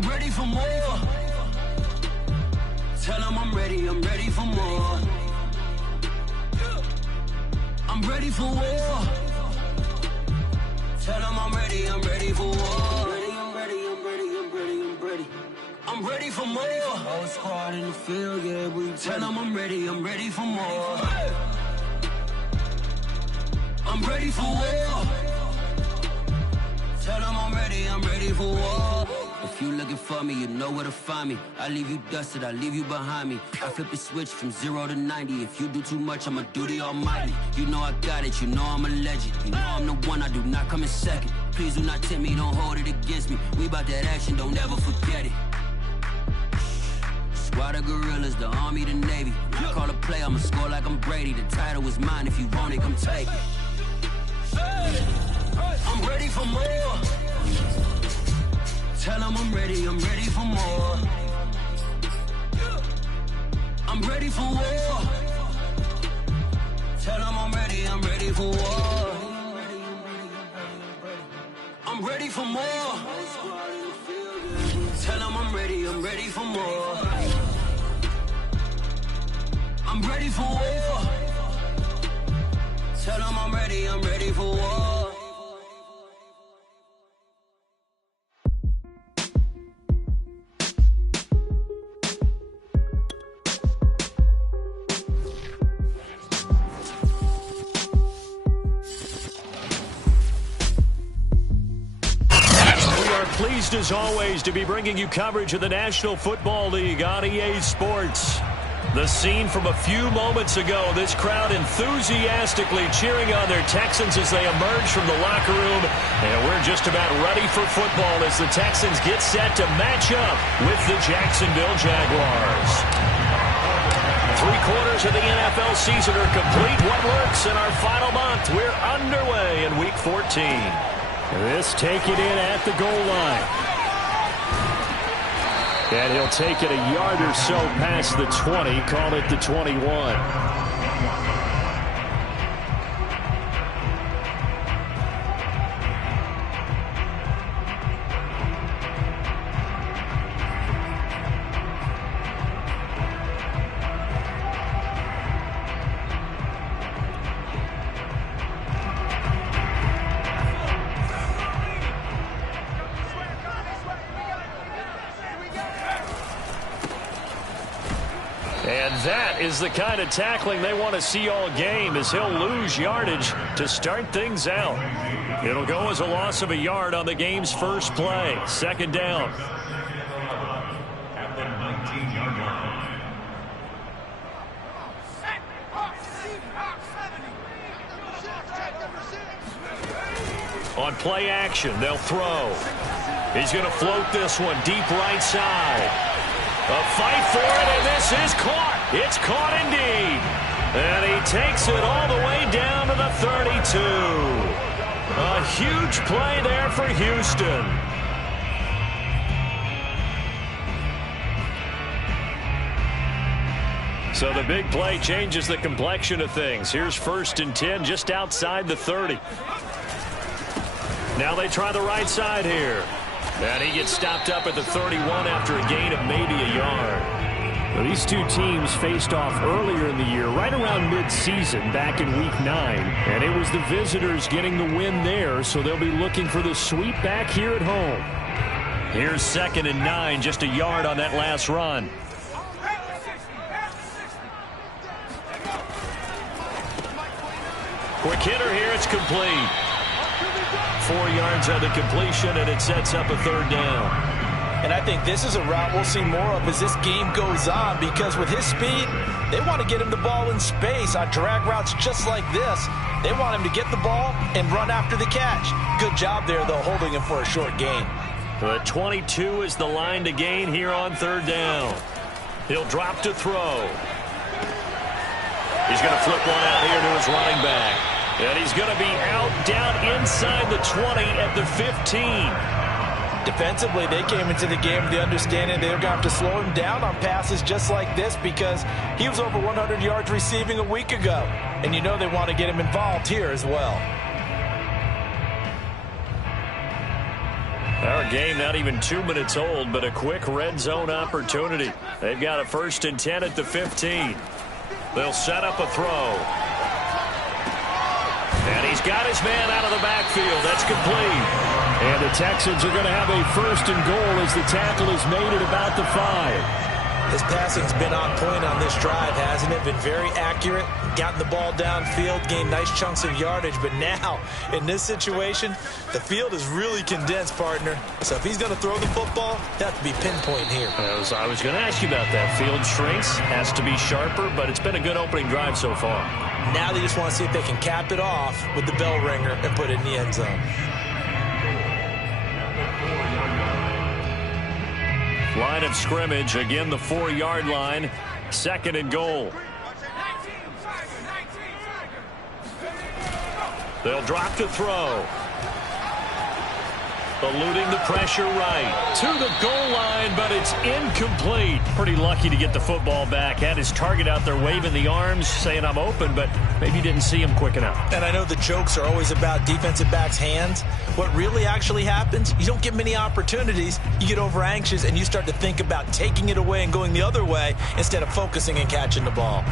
I'm ready for more. Tell them I'm ready for more. I'm ready for war. Tell them I'm ready for war. I'm ready for more. Whole squad in the field, yeah, we tell them I'm ready for more. I'm ready for war. Tell them I'm ready for war. If you looking for me, you know where to find me. I leave you dusted, I leave you behind me. I flip the switch from 0 to 90. If you do too much, I'ma do the almighty. You know I got it, you know I'm a legend. You know I'm the one, I do not come in second. Please do not tempt me, don't hold it against me. We bout that action, don't ever forget it. Squad of gorillas, the army, the navy. When I call a play, I'ma score like I'm Brady. The title is mine, if you want it, come take it. I'm ready for more. Tell them I'm ready for more. I'm ready for war. Tell them I'm ready for war. I'm ready for more. Tell them I'm ready for more. I'm ready for war. Tell them I'm ready for war. Pleased as always to be bringing you coverage of the National Football League on EA Sports. The scene from a few moments ago, this crowd enthusiastically cheering on their Texans as they emerge from the locker room. And we're just about ready for football as the Texans get set to match up with the Jacksonville Jaguars. 3/4 of the NFL season are complete. What works in our final month? We're underway in Week 14. This take it in at the goal line. And he'll take it a yard or so past the 20, call it the 21. And that is the kind of tackling they want to see all game, as he'll lose yardage to start things out. It'll go as a loss of a yard on the game's first play. Second down. On play action, they'll throw. He's going to float this one deep right side. A fight for it, and this is caught. It's caught indeed. And he takes it all the way down to the 32. A huge play there for Houston. So the big play changes the complexion of things. Here's 1st and 10 just outside the 30. Now they try the right side here. And he gets stopped up at the 31 after a gain of maybe a yard. Well, these two teams faced off earlier in the year, right around mid-season, back in Week 9. And it was the visitors getting the win there, so they'll be looking for the sweep back here at home. Here's 2nd and 9, just a yard on that last run. Quick hitter here, it's complete. 4 yards on the completion, and it sets up a 3rd down. And I think this is a route we'll see more of as this game goes on, because with his speed, they want to get him the ball in space on drag routes just like this. They want him to get the ball and run after the catch. Good job there, though, holding him for a short gain. The 22 is the line to gain here on 3rd down. He'll drop to throw. He's going to flip one out here to his running back. And he's going to be out down inside the 20 at the 15. Defensively, they came into the game with the understanding they were going to have to slow him down on passes just like this, because he was over 100 yards receiving a week ago. And you know they want to get him involved here as well. Our game not even 2 minutes old, but a quick red zone opportunity. They've got a 1st and 10 at the 15. They'll set up a throw. And he's got his man out of the backfield. That's complete. And the Texans are going to have a 1st and goal as the tackle is made at about the 5. His passing's been on point on this drive, hasn't it? Been very accurate, gotten the ball downfield, gained nice chunks of yardage. But now, in this situation, the field is really condensed, partner. So if he's going to throw the football, that have to be pinpoint here. I was going to ask you about that. Field shrinks, has to be sharper, but it's been a good opening drive so far. Now they just want to see if they can cap it off with the bell ringer and put it in the end zone. Line of scrimmage, again the 4-yard line, 2nd and goal. They'll drop to throw. Eluding the pressure right. To the goal line, but it's incomplete. Pretty lucky to get the football back. Had his target out there waving the arms, saying I'm open, but maybe didn't see him quick enough. And I know the jokes are always about defensive backs' hands. What really actually happens, you don't get many opportunities. You get over anxious, and you start to think about taking it away and going the other way instead of focusing and catching the ball.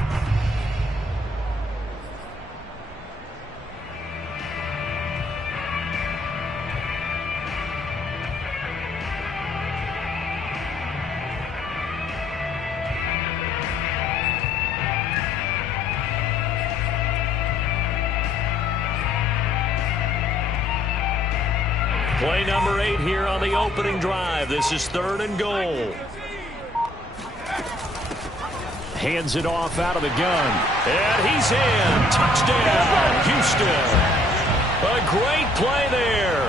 Play number 8 here on the opening drive. This is 3rd and goal. Hands it off out of the gun. And he's in. Touchdown, Houston. A great play there.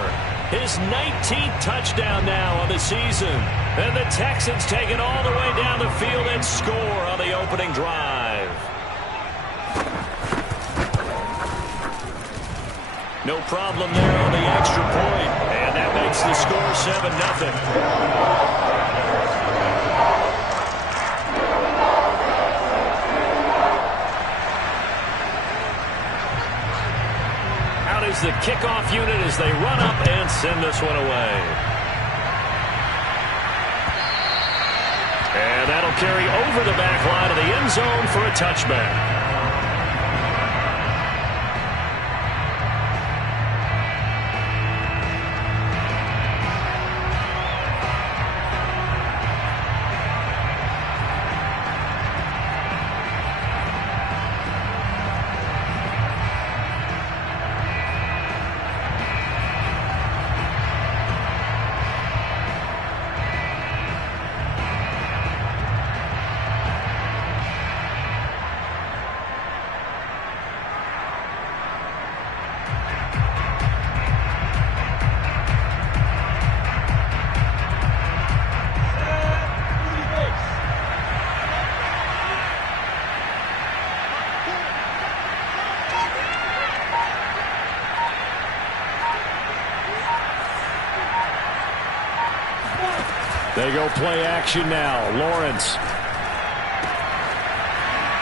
His 19th touchdown now on the season. And the Texans take it all the way down the field and score on the opening drive. No problem there on the extra point. And that makes the score 7-0. Out is the kickoff unit as they run up and send this one away. And that'll carry over the back line of the end zone for a touchback. They go play action now. Lawrence.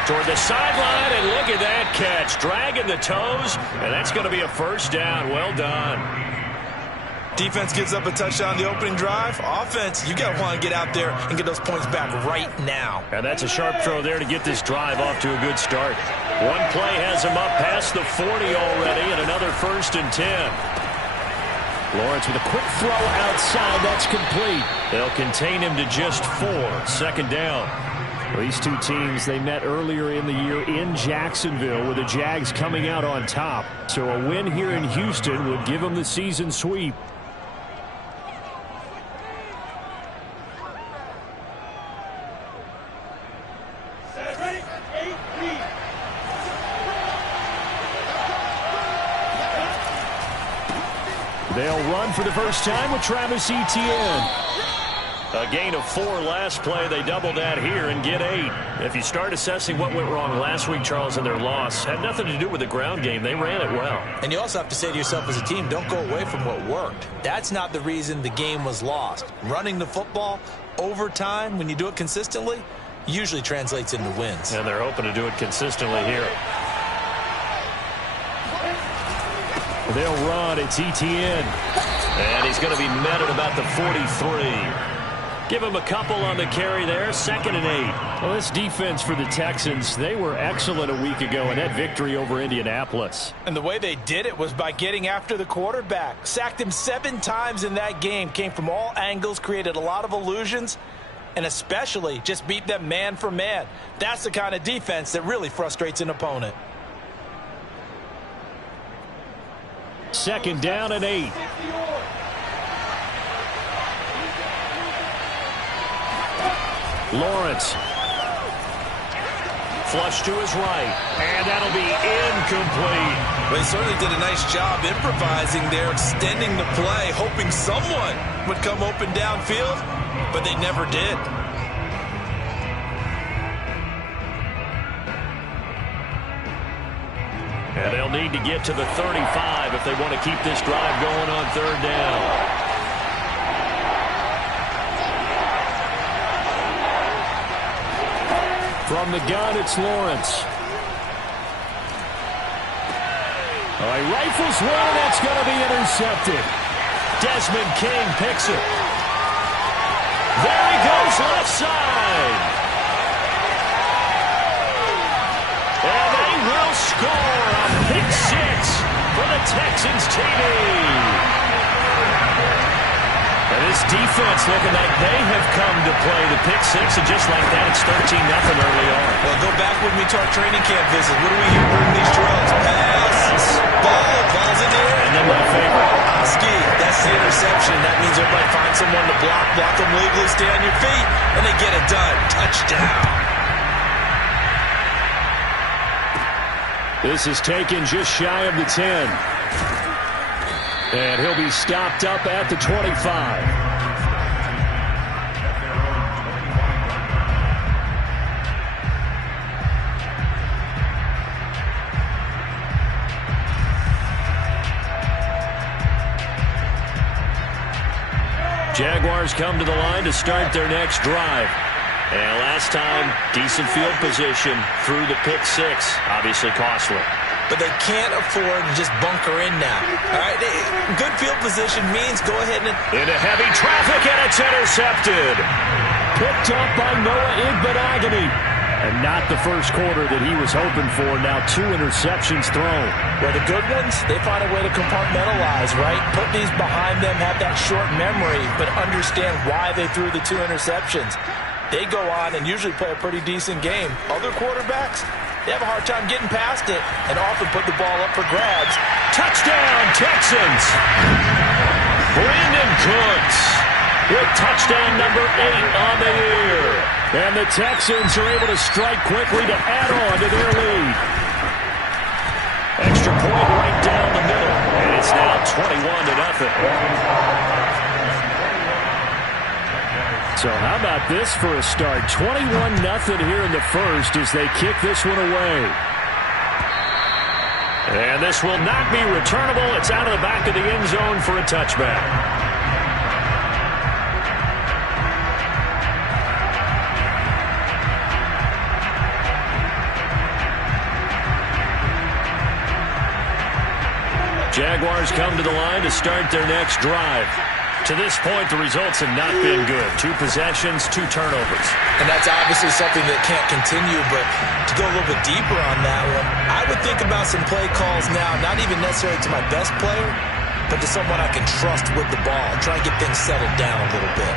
Toward the sideline, and look at that catch. Dragging the toes, and that's going to be a 1st down. Well done. Defense gives up a touchdown on the opening drive. Offense, you got to want to get out there and get those points back right now. And that's a sharp throw there to get this drive off to a good start. One play has him up past the 40 already, and another 1st and 10. Lawrence with a quick throw outside. That's complete. They'll contain him to just 4. 2nd down. These two teams, they met earlier in the year in Jacksonville with the Jags coming out on top. So a win here in Houston would give them the season sweep. They'll run for the first time with Travis Etienne. A gain of 4 last play. They double that here and get 8. If you start assessing what went wrong last week, Charles, in their loss, had nothing to do with the ground game. They ran it well. And you also have to say to yourself as a team, don't go away from what worked. That's not the reason the game was lost. Running the football over time, when you do it consistently, usually translates into wins. And they're hoping to do it consistently here. They'll run. It's Etienne. And he's going to be met at about the 43. Give him a couple on the carry there, 2nd and 8. Well, this defense for the Texans, they were excellent a week ago in that victory over Indianapolis. And the way they did it was by getting after the quarterback. Sacked him 7 times in that game. Came from all angles, created a lot of illusions, and especially just beat them man for man. That's the kind of defense that really frustrates an opponent. 2nd down and 8. Lawrence. Flush to his right. And that'll be incomplete. Well, he certainly did a nice job improvising there, extending the play, hoping someone would come open downfield, but they never did. And they'll need to get to the 35 if they want to keep this drive going on 3rd down. From the gun, it's Lawrence. Oh, he rifles one, and that's going to be intercepted. Desmond King picks it. There he goes, left side. And they will score a pick 6 for the Texans TV. And this defense looking like they have come to play the pick 6, and just like that, it's 13-0 early on. Well, go back with me to our training camp visit. What do we hear during these drills? Pass, ball's in the air. And then my favorite. Ski, that's the interception. That means everybody finds someone to block them legally, stay on your feet, and they get it done. Touchdown. This is taken just shy of the 10. And he'll be stopped up at the 25. Jaguars come to the line to start their next drive. And last time, decent field position through the pick 6. Obviously costly. But they can't afford to just bunker in now. All right, good field position means go ahead and... Into heavy traffic, and it's intercepted. Picked up by Noah Igbenogany. And not the first quarter that he was hoping for. Now 2 interceptions thrown. Well, the good ones, they find a way to compartmentalize, right? Put these behind them, have that short memory, but understand why they threw the 2 interceptions. They go on and usually play a pretty decent game. Other quarterbacks, they have a hard time getting past it and often put the ball up for grabs. Touchdown, Texans! Brandon Cooks with touchdown number 8 on the year. And the Texans are able to strike quickly to add on to their lead. Extra point right down the middle. And it's now 21-0. So how about this for a start? 21-0 here in the first as they kick this one away. And this will not be returnable. It's out of the back of the end zone for a touchback. Jaguars come to the line to start their next drive. To this point, the results have not been good. 2 possessions, 2 turnovers. And that's obviously something that can't continue, but to go a little bit deeper on that one, I would think about some play calls now, not even necessarily to my best player, but to someone I can trust with the ball. Try and get things settled down a little bit.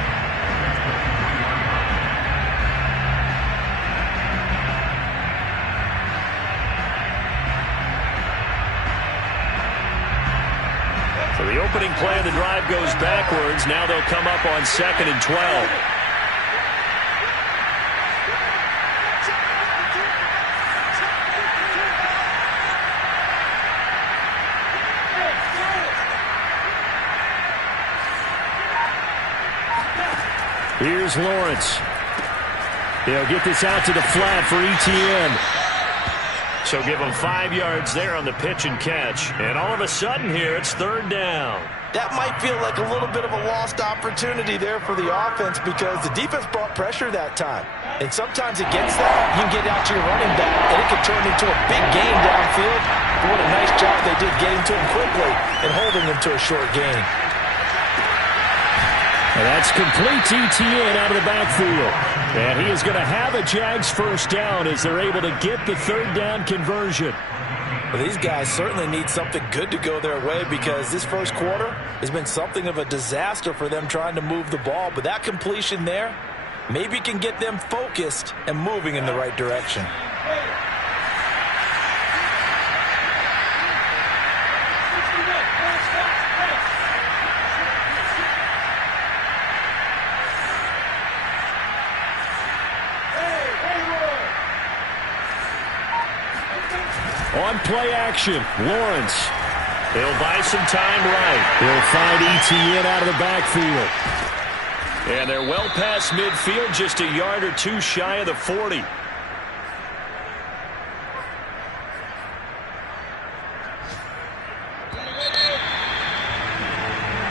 So the opening play of the drive goes backwards. Now they'll come up on 2nd and 12. Here's Lawrence. He'll get this out to the flat for Etienne. So give them 5 yards there on the pitch and catch. And all of a sudden here, it's 3rd down. That might feel like a little bit of a lost opportunity there for the offense because the defense brought pressure that time. And sometimes against that, you can get out to your running back, and it can turn into a big gain downfield. But what a nice job they did getting to him quickly and holding him to a short gain. And that's complete to Etienne out of the backfield. And he is going to have a Jags first down as they're able to get the third down conversion. Well, these guys certainly need something good to go their way because this first quarter has been something of a disaster for them trying to move the ball. But that completion there maybe can get them focused and moving in the right direction. On play action, Lawrence. He'll buy some time right. He'll find Etienne out of the backfield. And they're well past midfield, just a yard or two shy of the 40.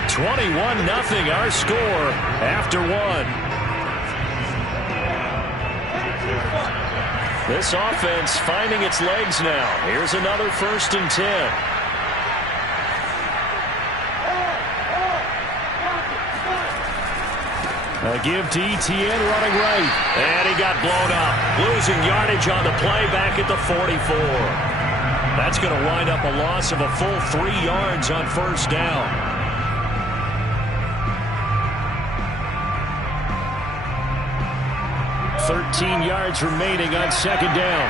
(21-0) our score after one. This offense finding its legs now. Here's another 1st and 10. A give to Etienne running right. And he got blown up. Losing yardage on the play back at the 44. That's going to wind up a loss of a full 3 yards on first down. .13 yards remaining on second down.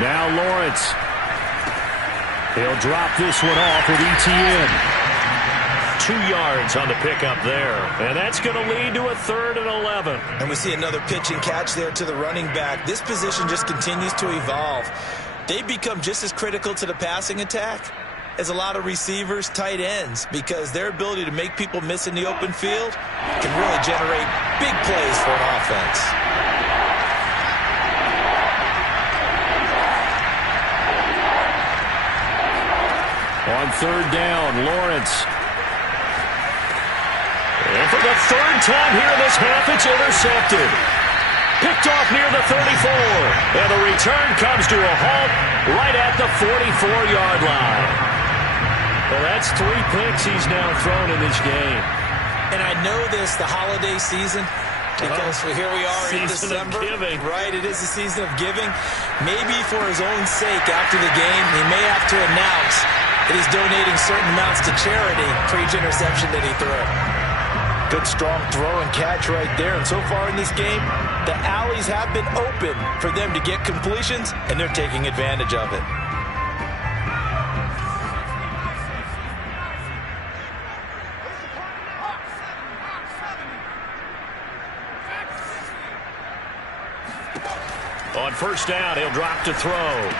Now Lawrence. He'll drop this one off with Etienne. 2 yards on the pickup there. And that's going to lead to a 3rd and 11. And we see another pitch and catch there to the running back. This position just continues to evolve. They become just as critical to the passing attack as a lot of receivers, tight ends, because their ability to make people miss in the open field can really generate big plays for an offense. On third down, Lawrence. And for the 3rd time here in this half, it's intercepted. Picked off near the 34. And the return comes to a halt right at the 44-yard line. Well, that's 3 picks he's now thrown in this game. And I know this, the holiday season, because here we are in December. Right, it is the season of giving. Maybe for his own sake after the game, he may have to announce that he's donating certain amounts to charity for each interception that he threw. Good, strong throw and catch right there. And so far in this game, the alleys have been open for them to get completions, and they're taking advantage of it. On first down, he'll drop to throw.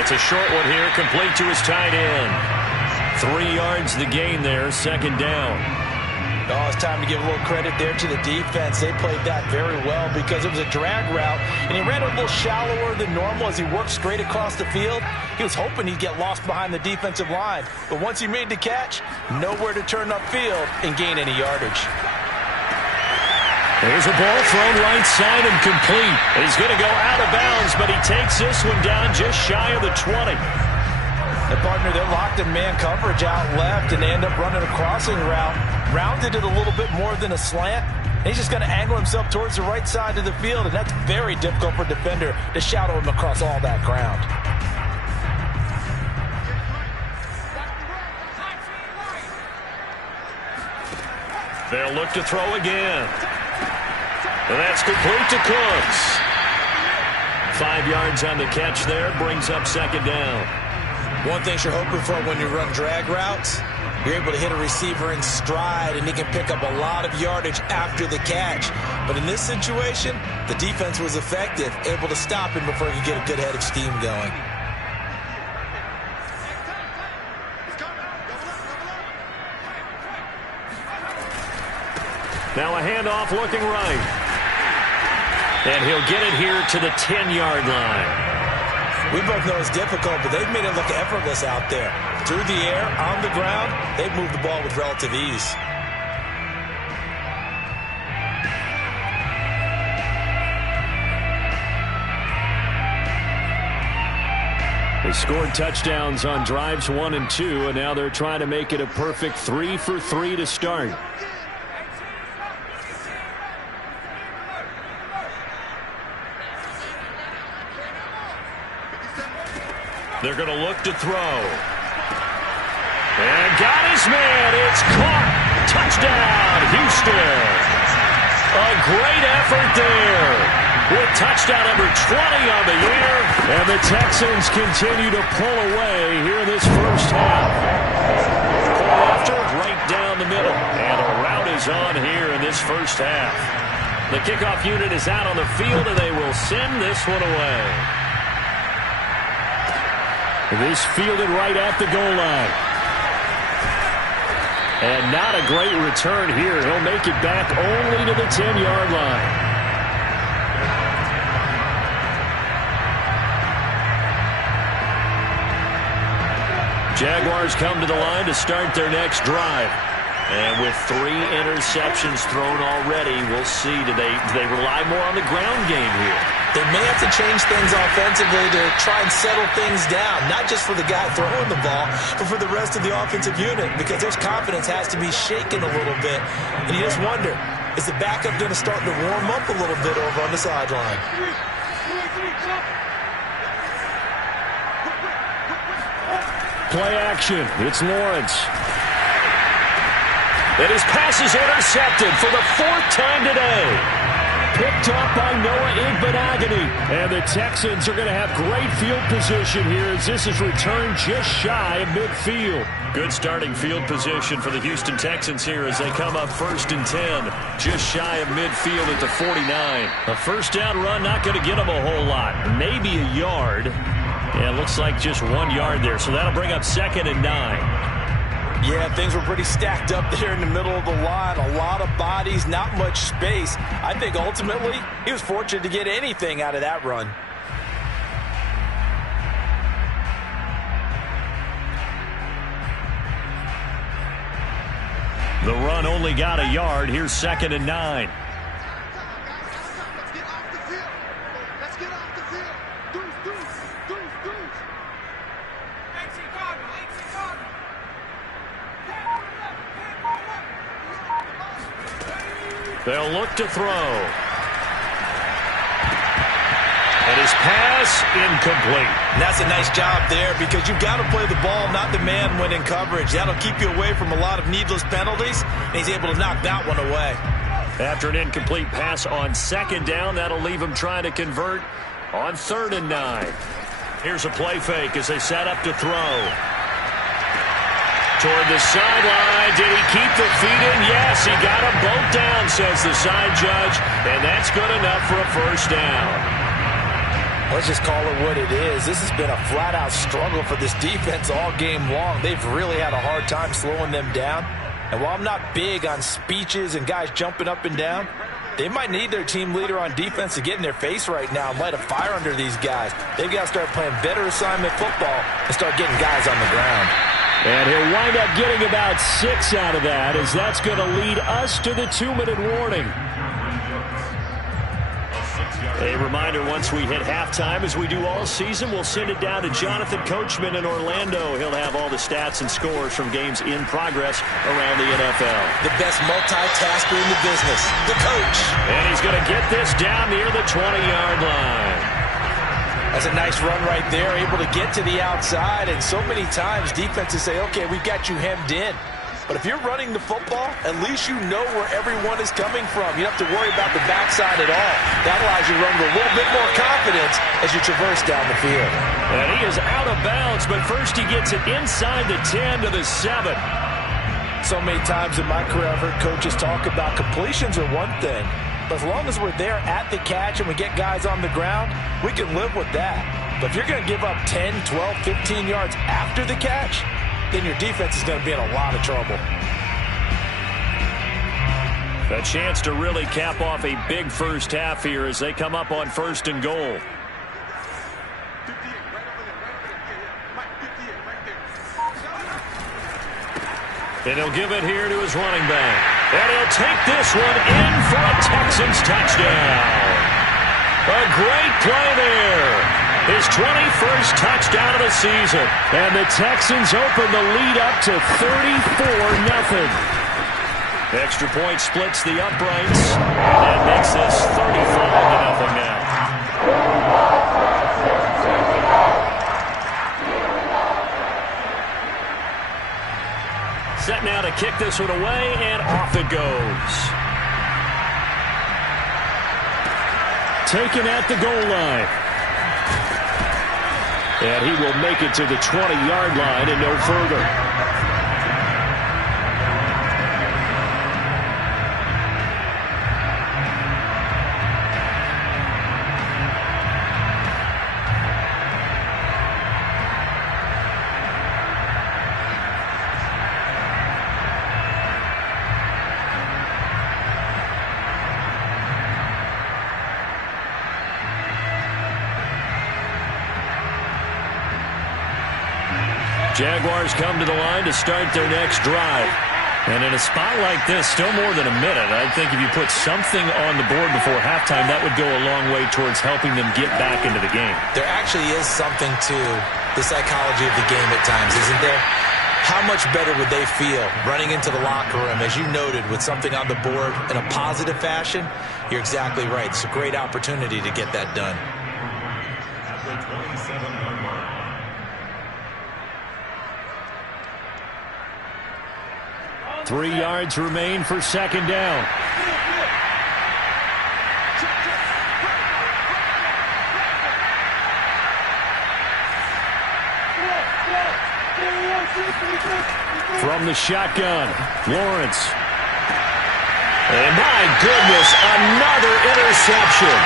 It's a short one here, complete to his tight end. 3 yards the gain there, second down. Oh, it's time to give a little credit there to the defense. They played that very well because it was a drag route, and he ran a little shallower than normal as he worked straight across the field. He was hoping he'd get lost behind the defensive line, but once he made the catch, nowhere to turn upfield and gain any yardage. There's a ball thrown right side and complete. He's going to go out of bounds, but he takes this one down just shy of the 20. And partner, they're locked in man coverage out left, and they end up running a crossing route. Rounded it a little bit more than a slant. And he's just going to angle himself towards the right side of the field, and that's very difficult for a defender to shadow him across all that ground. They'll look to throw again. And that's complete to Cooks. 5 yards on the catch there, brings up second down. One thing you're hoping for when you run drag routes, you're able to hit a receiver in stride, and he can pick up a lot of yardage after the catch. But in this situation, the defense was effective, able to stop him before he could get a good head of steam going. Now a handoff looking right. And he'll get it here to the 10-yard line. We both know it's difficult, but they've made it look effortless out there. Through the air, on the ground, they've moved the ball with relative ease. They scored touchdowns on drives 1 and 2, and now they're trying to make it a perfect 3 for 3 to start. They're going to look to throw. And got his man. It's caught. Touchdown, Houston. A great effort there. With touchdown number 20 on the year. And the Texans continue to pull away here in this first half. After, right down the middle. And a route is on here in this first half. The kickoff unit is out on the field, and they will send this one away. This fielded right at the goal line. And not a great return here. He'll make it back only to the 10-yard line. Jaguars come to the line to start their next drive. And with 3 interceptions thrown already, we'll see. Do they rely more on the ground game here? They may have to change things offensively to try and settle things down, not just for the guy throwing the ball, but for the rest of the offensive unit, because their confidence has to be shaken a little bit. And you just wonder, is the backup going to start to warm up a little bit over on the sideline? Play action. It's Lawrence. And his pass is intercepted for the 4th time today. Picked up by Noah Igbenogany. And the Texans are going to have great field position here as this is returned just shy of midfield. Good starting field position for the Houston Texans here as they come up 1st and 10. Just shy of midfield at the 49. A first down run not going to get them a whole lot. Maybe a yard. Yeah, it looks like just 1 yard there. So that'll bring up 2nd and 9. Yeah, things were pretty stacked up there in the middle of the line. A lot of bodies, not much space. I think ultimately he was fortunate to get anything out of that run. The run only got a yard. Here's 2nd and 9. They'll look to throw. And his pass incomplete. And that's a nice job there because you've got to play the ball, not the man when in coverage. That'll keep you away from a lot of needless penalties, and he's able to knock that one away. After an incomplete pass on 2nd down, that'll leave him trying to convert on 3rd and 9. Here's a play fake as they set up to throw. Toward the sideline. Did he keep the feet in? Yes, he got them both down, says the side judge. And that's good enough for a first down. Let's just call it what it is. This has been a flat-out struggle for this defense all game long. They've really had a hard time slowing them down. And while I'm not big on speeches and guys jumping up and down, they might need their team leader on defense to get in their face right now and light a fire under these guys. They've got to start playing better assignment football and start getting guys on the ground. And he'll wind up getting about 6 out of that as that's going to lead us to the 2-minute warning. A reminder, once we hit halftime, as we do all season, we'll send it down to Jonathan Coachman in Orlando. He'll have all the stats and scores from games in progress around the NFL. The best multitasker in the business, the coach. And he's going to get this down near the 20-yard line. That's a nice run right there, able to get to the outside. And so many times defenses say, okay, we've got you hemmed in. But if you're running the football, at least you know where everyone is coming from. You don't have to worry about the backside at all. That allows you to run with a little bit more confidence as you traverse down the field. And he is out of bounds, but first he gets it inside the 10 to the 7. So many times in my career I've heard coaches talk about completions are one thing. But as long as we're there at the catch and we get guys on the ground, we can live with that. But if you're going to give up 10, 12, 15 yards after the catch, then your defense is going to be in a lot of trouble. A chance to really cap off a big first half here as they come up on 1st and goal. And he'll give it here to his running back. And he'll take this one in for a Texans touchdown. A great play there. his 21st touchdown of the season. And the Texans open the lead up to 34-0. Extra point splits the uprights and makes this 35-0 now. Set now to kick this one away, and off it goes. Taken at the goal line. And he will make it to the 20-yard line and no further. Jaguars come to the line to start their next drive. And in a spot like this, still more than a minute, I think if you put something on the board before halftime, that would go a long way towards helping them get back into the game. There actually is something to the psychology of the game at times, isn't there? How much better would they feel running into the locker room, as you noted, with something on the board in a positive fashion? You're exactly right. It's a great opportunity to get that done. 3 yards remain for second down. From the shotgun, Lawrence. And my goodness, another interception.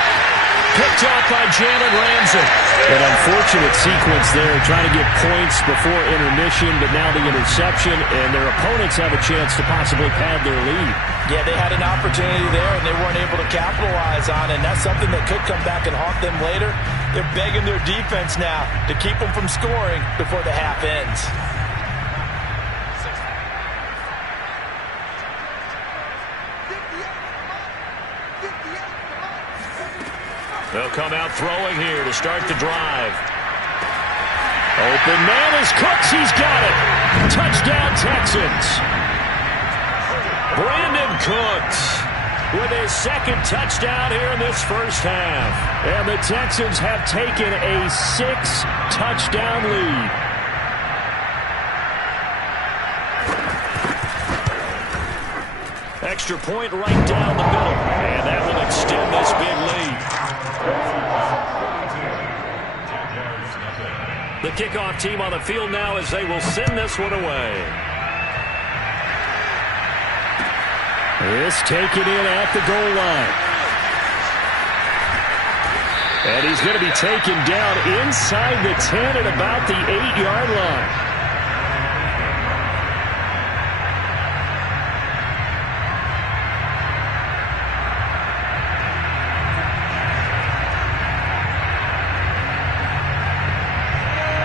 Picked off by Jalen Ramsey. An unfortunate sequence there, trying to get points before intermission, but now the interception, and their opponents have a chance to possibly pad their lead. Yeah, they had an opportunity there, and they weren't able to capitalize on it, and that's something that could come back and haunt them later. They're begging their defense now to keep them from scoring before the half ends. They'll come out throwing here to start the drive. Open man is Cooks. He's got it. Touchdown, Texans. Brandon Cooks with his second touchdown here in this first half. And the Texans have taken a 6-touchdown lead. Extra point right down the middle. And that will extend this big lead. The kickoff team on the field now as they will send this one away. This taken in at the goal line. And he's going to be taken down inside the 10 at about the 8-yard line.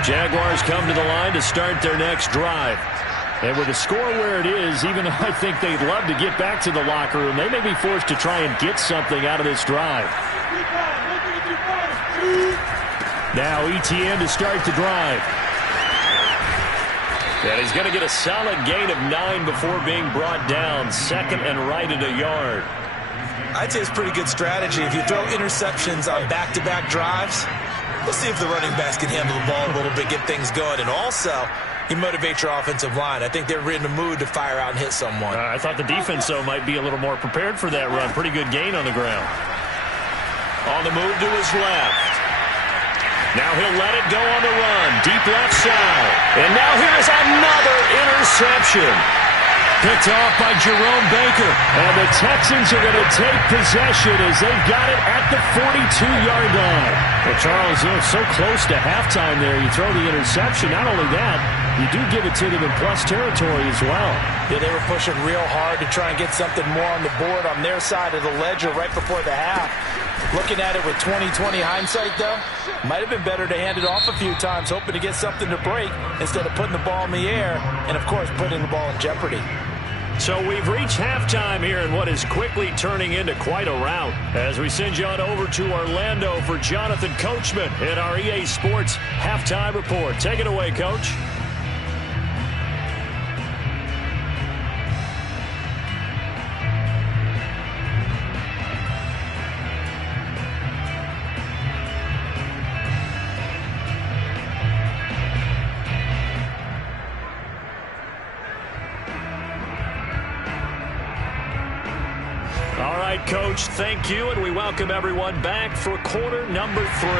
Jaguars come to the line to start their next drive. And with the score where it is, even though I think they'd love to get back to the locker room, they may be forced to try and get something out of this drive. Now ETN to start the drive. And he's going to get a solid gain of 9 before being brought down. Second and right at a yard. I'd say it's pretty good strategy. If you throw interceptions on back-to-back drives, we'll see if the running backs can handle the ball a little bit, get things going, and also you motivate your offensive line. I think they're in the mood to fire out and hit someone. I thought the defense, though, might be a little more prepared for that run. Pretty good gain on the ground. On the move to his left. Now he'll let it go on the run. Deep left side. And now here's another interception. Picked off by Jerome Baker. And the Texans are going to take possession as they've got it at the 42-yard line. Well, Charles, so close to halftime there. You throw the interception. Not only that, you do give it to them in plus territory as well. Yeah, they were pushing real hard to try and get something more on the board on their side of the ledger right before the half. Looking at it with 20/20 hindsight, though, might have been better to hand it off a few times, hoping to get something to break instead of putting the ball in the air and, of course, putting the ball in jeopardy. So we've reached halftime here in what is quickly turning into quite a rout as we send you on over to Orlando for Jonathan Coachman in our EA Sports Halftime Report. Take it away, Coach. Coach, thank you, and we welcome everyone back for quarter number 3.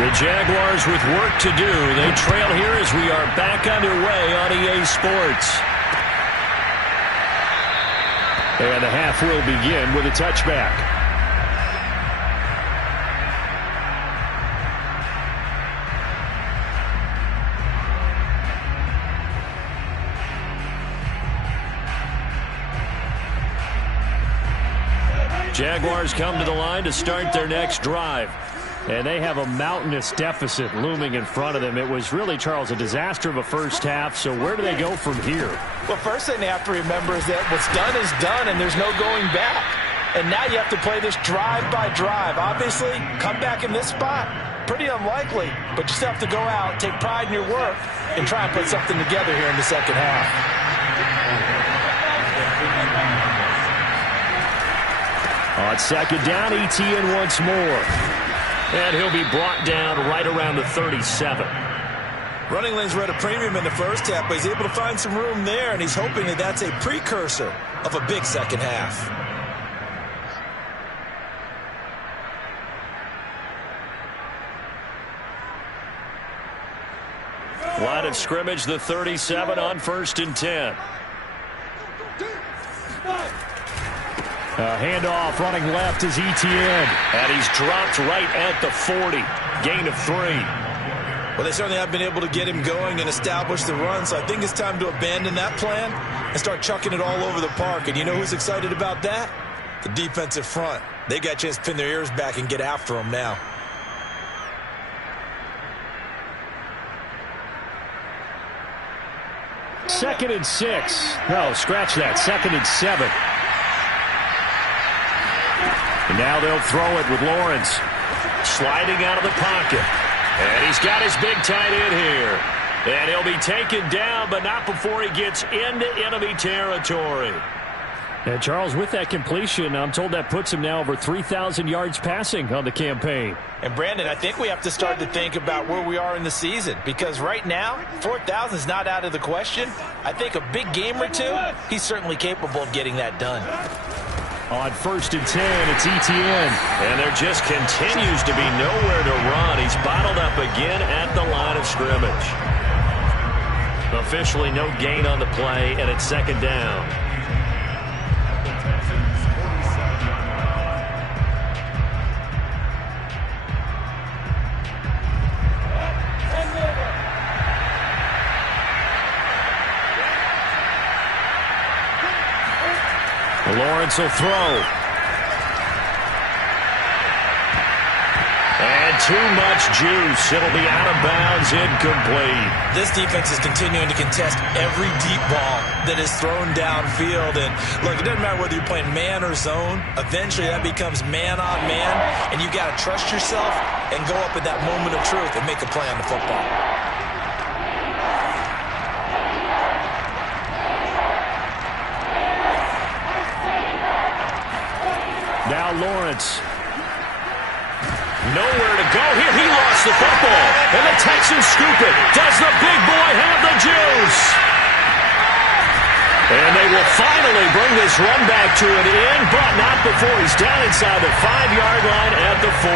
The Jaguars with work to do. They trail here as we are back underway on EA Sports. And the half will begin with a touchback. Jaguars come to the line to start their next drive. And they have a mountainous deficit looming in front of them. It was really, Charles, a disaster of a first half. So where do they go from here? Well, first thing they have to remember is that what's done is done, and there's no going back. And now you have to play this drive by drive. Obviously, come back in this spot, pretty unlikely. But you still have to go out, take pride in your work, and try and put something together here in the second half. On second down, Etienne once more. And he'll be brought down right around the 37. Running lanes were at a premium in the first half, but he's able to find some room there, and he's hoping that that's a precursor of a big second half. Line of scrimmage, the 37 on 1st and 10. Handoff running left is Etienne. And he's dropped right at the 40. Gain of 3. Well, they certainly have been able to get him going and establish the run, so I think it's time to abandon that plan and start chucking it all over the park. And you know who's excited about that? The defensive front. They got a chance to pin their ears back and get after him now. Second and 6. No, scratch that. Second and 7. And now they'll throw it with Lawrence. Sliding out of the pocket. And he's got his big tight end here. And he'll be taken down, but not before he gets into enemy territory. And Charles, with that completion, I'm told that puts him now over 3,000 yards passing on the campaign. And Brandon, I think we have to start to think about where we are in the season, because right now, 4,000 is not out of the question. I think a big game or two, he's certainly capable of getting that done. On 1st and 10, it's Etienne. And there just continues to be nowhere to run. He's bottled up again at the line of scrimmage. Officially no gain on the play, and it's second down. Lawrence will throw. And too much juice. It'll be out of bounds, incomplete. This defense is continuing to contest every deep ball that is thrown downfield. And look, it doesn't matter whether you're playing man or zone. Eventually that becomes man on man. And you got to trust yourself and go up at that moment of truth and make a play on the football. Now Lawrence. Nowhere to go here. He lost the football. And the Texans scoop it. Does the big boy have the juice? And they will finally bring this run back to an end, but not before he's down inside the 5-yard line at the 4.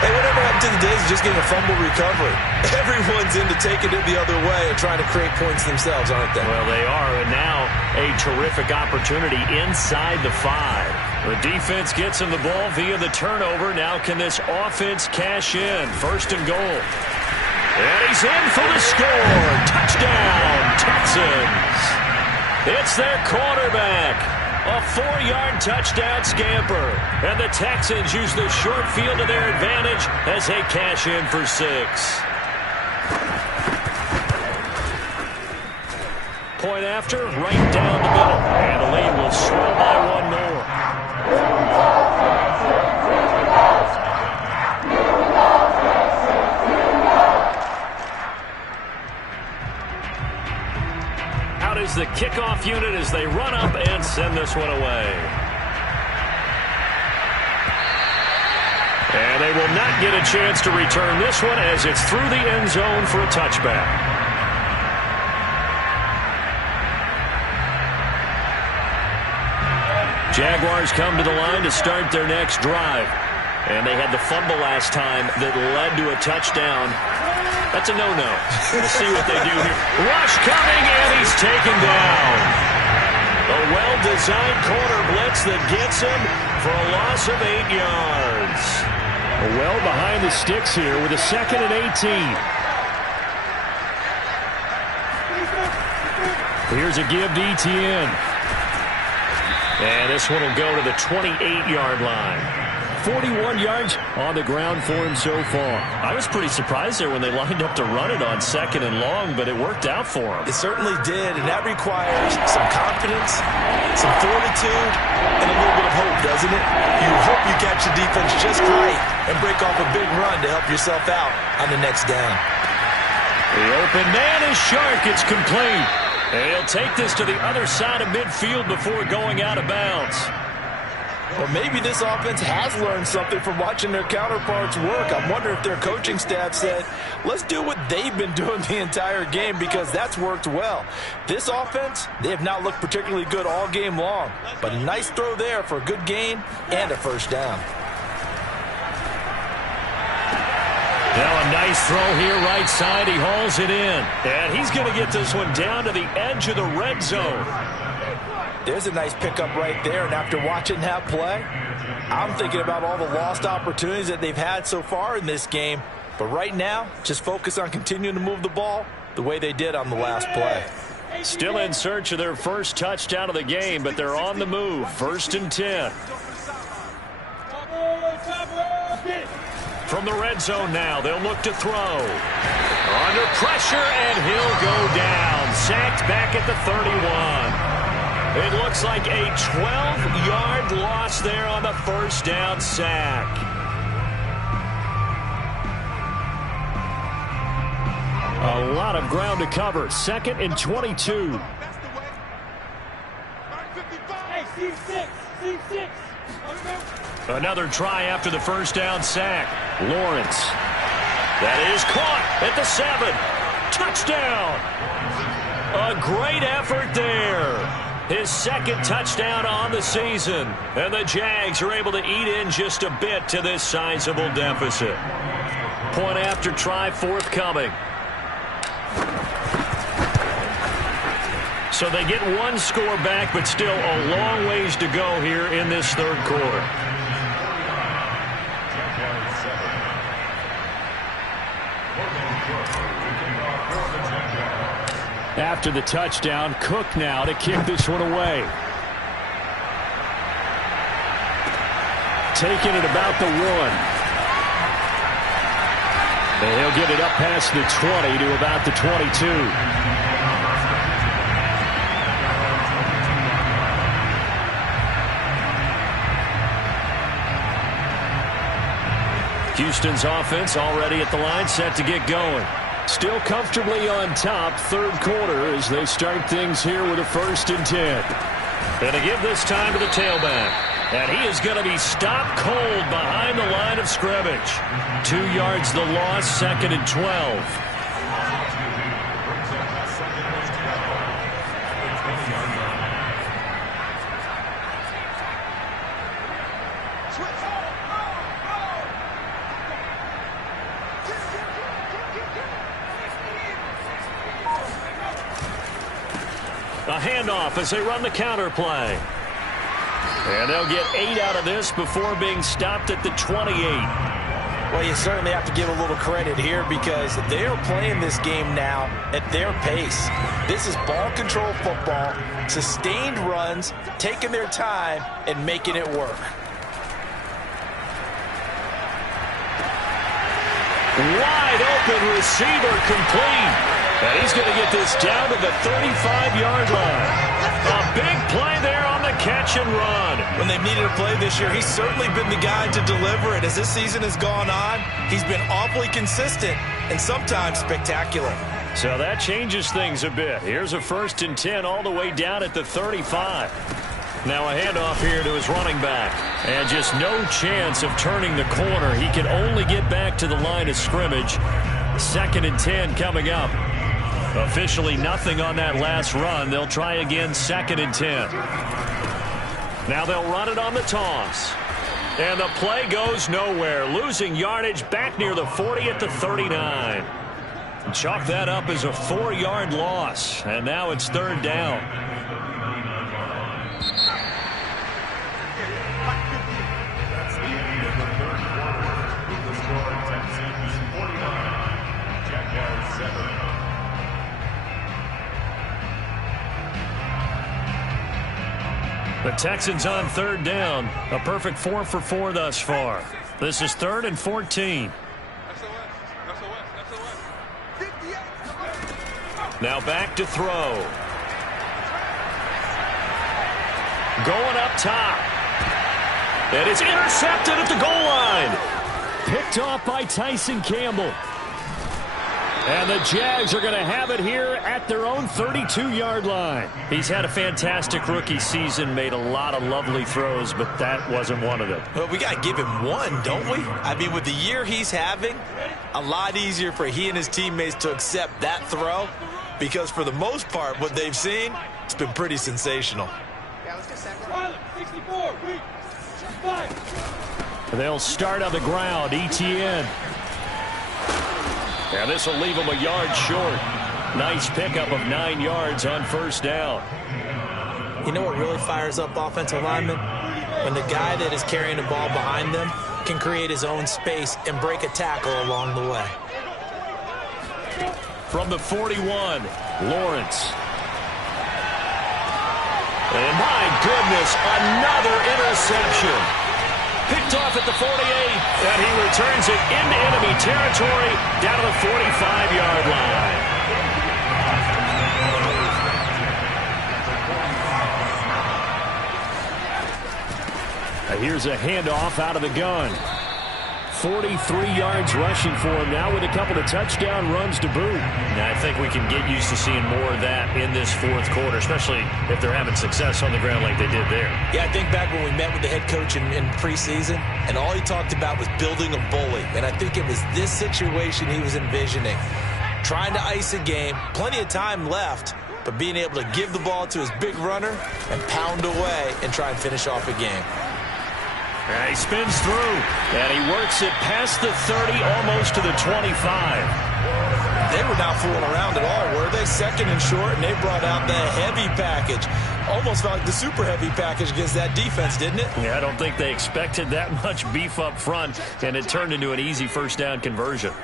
Hey, whatever happened to the days of just getting a fumble recovery? Everyone's into taking it the other way and trying to create points themselves, aren't they? Well, they are, and now a terrific opportunity inside the 5. The defense gets him the ball via the turnover. Now can this offense cash in? 1st and goal. And he's in for the score. Touchdown, Texans. It's their quarterback. A 4-yard touchdown scamper. And the Texans use the short field to their advantage as they cash in for 6. point after, right down the middle. And the lead will swell by one more. Out is the kickoff unit as they run up and send this one away. And they will not get a chance to return this one as it's through the end zone for a touchback. Jaguars come to the line to start their next drive. And they had the fumble last time that led to a touchdown. That's a no-no. We'll see what they do here. Rush coming, and he's taken down. A well-designed corner blitz that gets him for a loss of 8 yards. Well behind the sticks here with a 2nd and 18. Here's a give to Etienne. And this one will go to the 28-yard line. 41 yards on the ground for him so far. I was pretty surprised there when they lined up to run it on 2nd and long, but it worked out for him. It certainly did, and that requires some confidence, some fortitude, and a little bit of hope, doesn't it? You hope you catch the defense just right and break off a big run to help yourself out on the next down. The open man is Shark. It's complete. And he'll take this to the other side of midfield before going out of bounds. Well, maybe this offense has learned something from watching their counterparts work. I wonder if their coaching staff said, let's do what they've been doing the entire game, because that's worked well. This offense, they have not looked particularly good all game long, but a nice throw there for a good gain and a first down. Now a nice throw here right side. He hauls it in. And he's going to get this one down to the edge of the red zone. There's a nice pickup right there, and after watching that play, I'm thinking about all the lost opportunities that they've had so far in this game. But right now, just focus on continuing to move the ball the way they did on the last play. Still in search of their first touchdown of the game, but they're on the move. 1st and 10. From the red zone now, they'll look to throw. Under pressure, and he'll go down. Sacked back at the 31. It looks like a 12-yard loss there on the first down sack. A lot of ground to cover. 2nd and 22. Another try after the first down sack. Lawrence. That is caught at the 7. Touchdown. A great effort there. His 2nd touchdown on the season. And the Jags are able to eat in just a bit to this sizable deficit. Point after try forthcoming. So they get one score back, but still a long ways to go here in this 3rd quarter. After the touchdown, Cook now to kick this one away. Taking it about the 1. And he'll get it up past the 20 to about the 22. Houston's offense already at the line, set to get going. Still comfortably on top, 3rd quarter as they start things here with a 1st and 10. And to give this time to the tailback. And he is going to be stopped cold behind the line of scrimmage. 2 yards the loss, 2nd and 12. A handoff as they run the counter play. And they'll get 8 out of this before being stopped at the 28. Well, you certainly have to give a little credit here because they are playing this game now at their pace. This is ball control football, sustained runs, taking their time and making it work. Wide open receiver complete. And he's going to get this down to the 35-yard line. A big play there on the catch and run. When they've needed a play this year, he's certainly been the guy to deliver it. As this season has gone on, he's been awfully consistent and sometimes spectacular. So that changes things a bit. Here's a 1st and 10 all the way down at the 35. Now a handoff here to his running back. And just no chance of turning the corner. He can only get back to the line of scrimmage. 2nd and 10 coming up. Officially nothing on that last run. They'll try again 2nd and 10. Now they'll run it on the toss. And the play goes nowhere. Losing yardage back near the 40 at the 39. Chalk that up as a 4-yard loss. And now it's 3rd down. The Texans on 3rd down. A perfect 4 for 4 thus far. This is 3rd and 14. Now back to throw. Going up top. And it's intercepted at the goal line. Picked off by Tyson Campbell. And the Jags are going to have it here at their own 32-yard line. He's had a fantastic rookie season, made a lot of lovely throws, but that wasn't one of them. Well, we got to give him one, don't we? I mean, with the year he's having, a lot easier for he and his teammates to accept that throw, because for the most part, what they've seen, it's been pretty sensational. They'll start on the ground. ETN. And this will leave him a yard short. Nice pickup of 9 yards on 1st down. You know what really fires up offensive linemen? When the guy that is carrying the ball behind them can create his own space and break a tackle along the way. From the 41, Lawrence. And my goodness, another interception. Picked off at the 48, and he returns it into enemy territory down to the 45-yard line. Here's a handoff out of the gun. 43 yards rushing for him now with a couple of touchdown runs to boot. Now, I think we can get used to seeing more of that in this 4th quarter, especially if they're having success on the ground like they did there. Yeah, I think back when we met with the head coach in preseason, and all he talked about was building a bully. And I think it was this situation he was envisioning. Trying to ice a game, plenty of time left, but being able to give the ball to his big runner and pound away and try and finish off a game. And he spins through, and he works it past the 30, almost to the 25. They were not fooling around at all, were they? 2nd and short, and they brought out the heavy package. Almost felt like the super heavy package against that defense, didn't it? Yeah, I don't think they expected that much beef up front, and it turned into an easy 1st down conversion.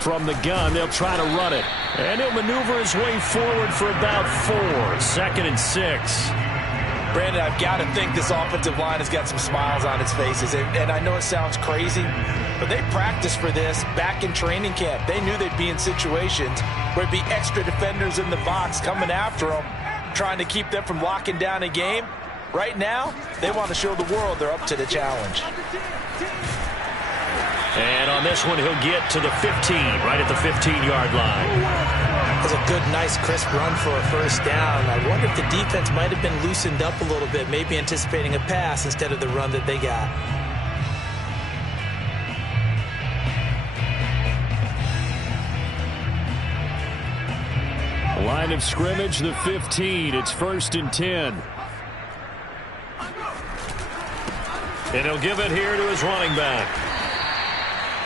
From the gun, they'll try to run it. And he'll maneuver his way forward for about 4. 2nd and 6. Brandon, I've got to think this offensive line has got some smiles on its faces. And I know it sounds crazy, but they practiced for this back in training camp. They knew they'd be in situations where it'd be extra defenders in the box coming after them, trying to keep them from locking down a game. Right now, they want to show the world they're up to the challenge. And on this one, he'll get to the 15, right at the 15-yard line. That was a good, nice, crisp run for a 1st down. I wonder if the defense might have been loosened up a little bit, maybe anticipating a pass instead of the run that they got. Line of scrimmage, the 15. It's 1st and 10. And he'll give it here to his running back.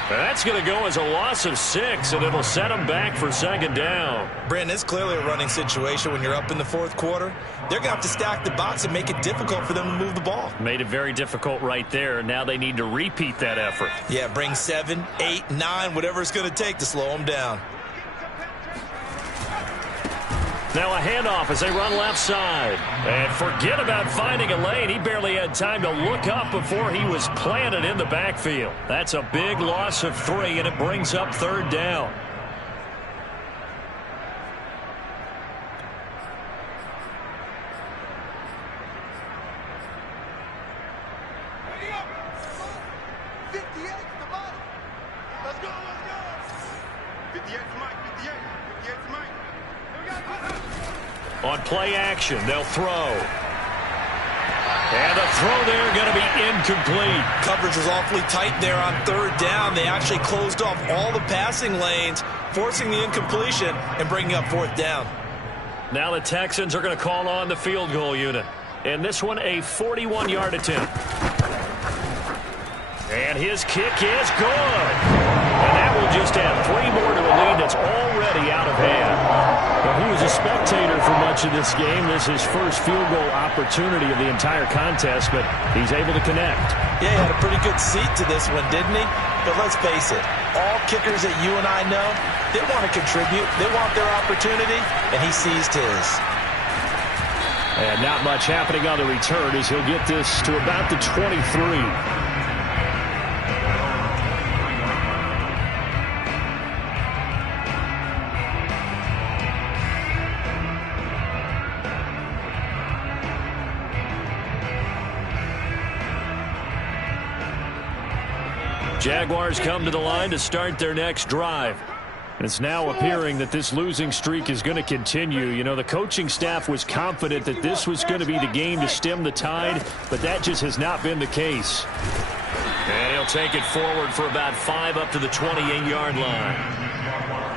That's going to go as a loss of 6, and it'll set him back for 2nd down. Brandon, it's clearly a running situation when you're up in the 4th quarter. They're going to have to stack the box and make it difficult for them to move the ball. Made it very difficult right there. Now they need to repeat that effort. Yeah, bring 7, 8, 9, whatever it's going to take to slow them down. Now a handoff as they run left side. And forget about finding a lane. He barely had time to look up before he was planted in the backfield. That's a big loss of 3, and it brings up 3rd down. On play action, they'll throw. And the throw there going to be incomplete. Coverage was awfully tight there on 3rd down. They actually closed off all the passing lanes, forcing the incompletion and bringing up 4th down. Now the Texans are going to call on the field goal unit. And this one, a 41-yard attempt. And his kick is good. And that will just add 3 more to a lead that's already out of hand. Well, he was a spectator for much of this game. This is his first field goal opportunity of the entire contest, but he's able to connect. Yeah, he had a pretty good seat to this one, didn't he? But let's face it, all kickers that you and I know, they want to contribute. They want their opportunity, and he seized his. And not much happening on the return as he'll get this to about the 23. Jaguars come to the line to start their next drive. And it's now appearing that this losing streak is going to continue. You know, the coaching staff was confident that this was going to be the game to stem the tide, but that just has not been the case. And he'll take it forward for about 5 up to the 28-yard line.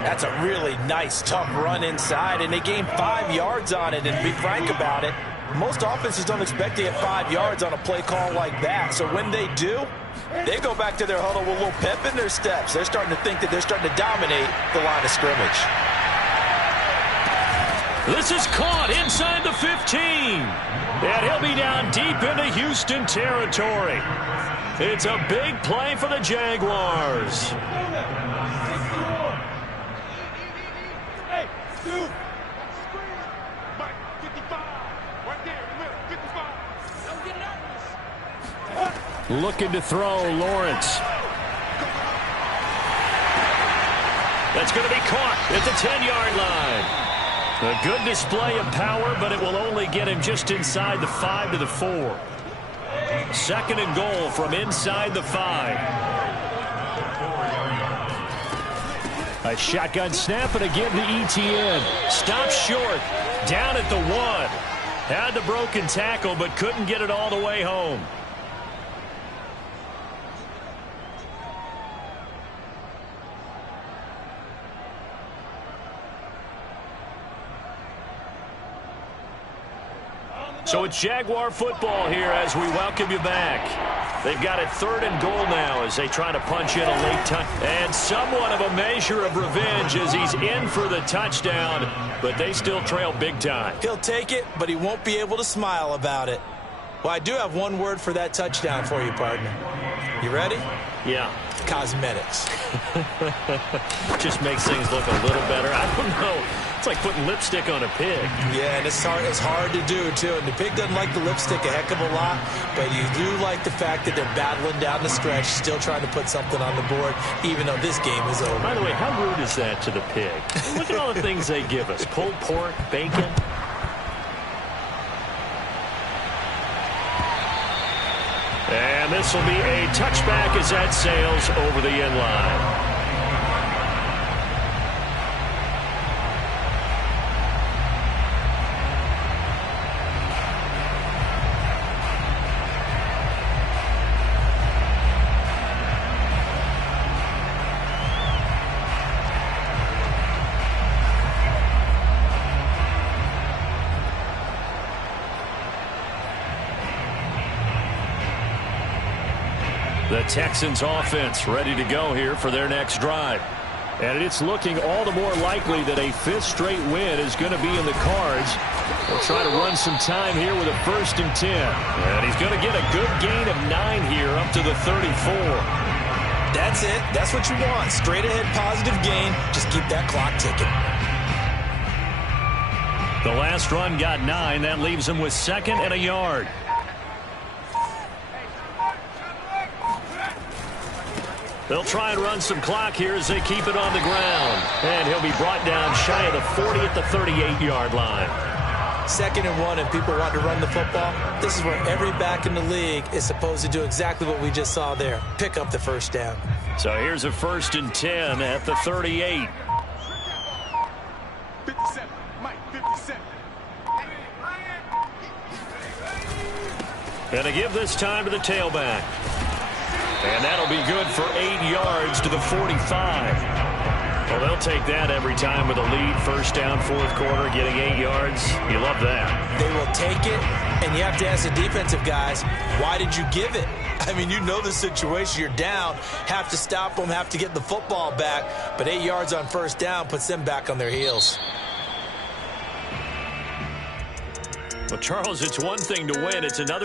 That's a really nice, tough run inside, and they gained 5 yards on it. And to be frank about it, most offenses don't expect to get 5 yards on a play call like that. So when they do, they go back to their huddle with a little pep in their steps. They're starting to think that they're starting to dominate the line of scrimmage. This is caught inside the 15. And he'll be down deep into Houston territory. It's a big play for the Jaguars. Looking to throw, Lawrence. That's going to be caught at the 10-yard line. A good display of power, but it will only get him just inside the 5 to the 4. 2nd and goal from inside the 5. A shotgun snap, and again to ETN. Stopped short, down at the 1. Had the broken tackle, but couldn't get it all the way home. So it's Jaguar football here as we welcome you back. They've got it 3rd and goal now as they try to punch in a late touch. And somewhat of a measure of revenge as he's in for the touchdown, but they still trail big time. He'll take it, but he won't be able to smile about it. Well, I do have one word for that touchdown for you, partner. You ready? Yeah. Cosmetics. Just makes things look a little better. I don't know. It's like putting lipstick on a pig. Yeah, and it's hard to do, too. And the pig doesn't like the lipstick a heck of a lot, but you do like the fact that they're battling down the stretch, still trying to put something on the board, even though this game is over. By the way, how rude is that to the pig? Look at all the things they give us. Pulled pork, bacon. And this will be a touchback as that sails over the end line. The Texans offense ready to go here for their next drive. And it's looking all the more likely that a 5th straight win is going to be in the cards. They'll try to run some time here with a 1st and 10. And he's going to get a good gain of 9 here up to the 34. That's it. That's what you want. Straight ahead positive gain. Just keep that clock ticking. The last run got 9. That leaves him with 2nd and a yard. They'll try and run some clock here as they keep it on the ground. And he'll be brought down shy of the 40 at the 38-yard line. 2nd and 1 and people want to run the football. This is where every back in the league is supposed to do exactly what we just saw there. Pick up the first down. So here's a 1st and 10 at the 38. 57, Mike, 57. And to give this time to the tailback. And that'll be good for 8 yards to the 45. Well, they'll take that every time with a lead. 1st down, 4th quarter, getting 8 yards. You love that. They will take it, and you have to ask the defensive guys, why did you give it? I mean, you know the situation. You're down, have to stop them, have to get the football back. But 8 yards on 1st down puts them back on their heels. Well, Charles, it's one thing to win. It's another